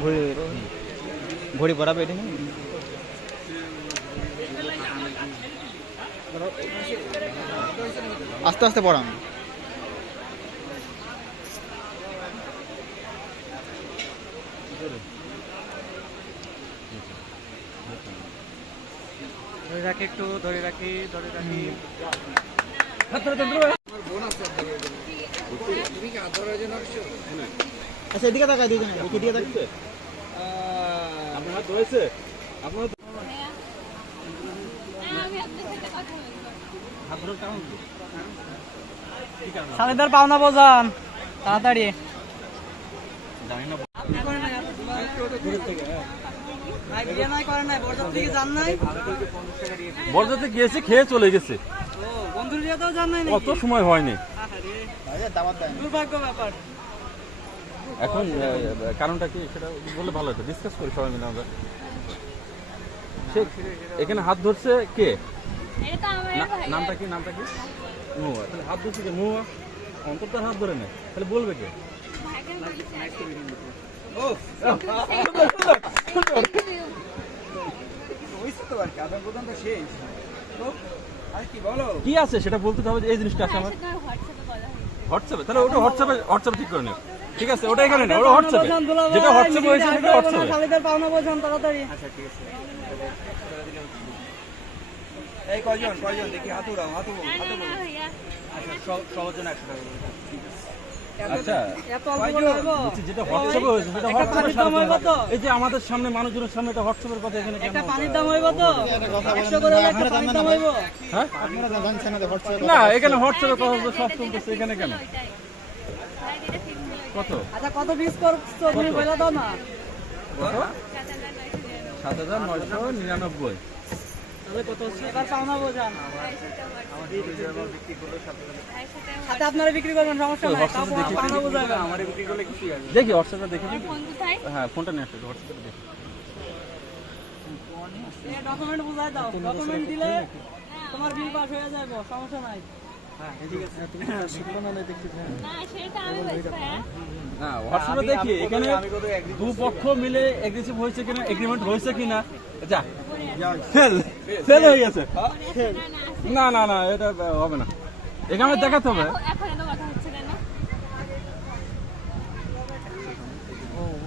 ঘড়ি ঘড়ি পরাবে এটা নেই আস্তে আস্তে পড়ান। ধরে রাখি একটু ধরে রাখি ধরে রাখি। আচ্ছা এদিকে এদিকে আপনার হাত ধরেছে আপনার সালেদার পাওনা বোঝান তাড়াতাড়ি। বরযাত্রী গিয়েছে খেয়ে চলে গেছে। অত সময় হয়নি। দুর্ভাগ্য ব্যাপার। এখন কারণটা কি? সেটা বললে ভালো হতো। ডিসকাস করি সবাই মিলে আমরা। এখানে হাত ধরছে কে? নামটা কি? নামটা কি? মুয়া। তাহলে হাত ধরছে কে? মুয়া। অন্তর তার হাত ধরে নেয় তাহলে বলবে কে? কি আছে? সেটা বলতে হবে যে এই জিনিসটা আছে আমার। হোয়াটসঅ্যাপে তাহলে ওটা হোয়াটসঅ্যাপে হোয়াটসঅ্যাপে ঠিক করে নিও। ঠিক আছে ওটা এখানে না ওটা হোয়াটসঅ্যাপে যেটা হোয়াটসঅ্যাপে হয়েছে সেটা হোয়াটসঅ্যাপে পাওনা বোঝান তাড়াতাড়ি। এই কয়জন কয়জন? দেখি হাত উড়াও হাত উড়াও না না না ভাইয়া সবার জন্য একশো টাকা আচ্ছা এত অল্প করে হইবো? বলছি যেটা হোয়াটসঅ্যাপে হয়েছে সেটা হোয়াটসঅ্যাপে পানির দাম হইবো তো? এই যে আমাদের সামনে মানুষজনের সামনে এটা হোয়াটসঅ্যাপের কথা এখানে কেন একটা পানির দাম হইব তো? একশো করে একটা পানির দাম হইব? হ্যাঁ? আপনারা না যে হোয়াটসঅ্যাপে না এখানে হোয়াটসঅ্যাপে কথা সব চলতেছে এখানে কেন ওইটাই ভাই যেটা ঠিক ছিল কত? আচ্ছা কত পিস করছ? তুমি বলে দাও না। কত? সাত হাজার নয়শো নিরানব্বই। দেখি হ্যাঁ ফোনটা নিয়ে আসতে হোয়াটসঅ্যাপে দেখি। ডকুমেন্ট বুঝাই দাও। ডকুমেন্ট দিলে তোমার বিল পাস হয়ে যাবে সমস্যা নাই। না সেটা আমি বলছি ভাইয়া না হোয়াটসঅ্যাপে দেখি এখানে দু পক্ষ মিলে এগ্রেসিভ হয়েছে কিনা এগ্রিমেন্ট হয়েছে কিনা যা ফেল ফেল হয়ে গেছে না না না এটা হবে না এখানে দেখাতে হবে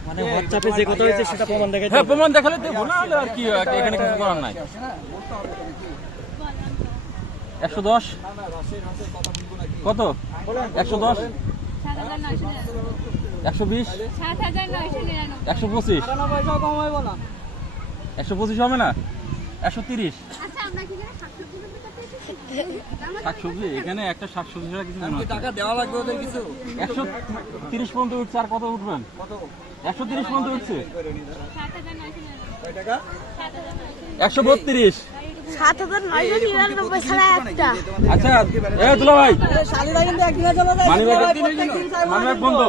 মানে হোয়াটসঅ্যাপে যে কথা হয়েছে সেটা প্রমাণ দেখাই হ্যাঁ প্রমাণ দেখালে দেবো না আর কি এখানে কিছু করার নাই একশো দশ? কত? একশো দশ? একশো বিশ? একশো পঁচিশ? একশো পঁচিশ হবে না? একশো তিরিশ? শাকসবজি? এখানে একটা শাকসবজি ছাড়া কিছু টাকা দেওয়া লাগবে ওদের কিছু একশো তিরিশ পর্যন্ত উঠছে, আর কত উঠবেন? একশো তিরিশ পর্যন্ত উঠছে? একশো বত্রিশ। সাত হাজার নয়শো নিরানব্বই ছাড়া একটা। আচ্ছা এ দুলা ভাই মানি মানি বন্ধ।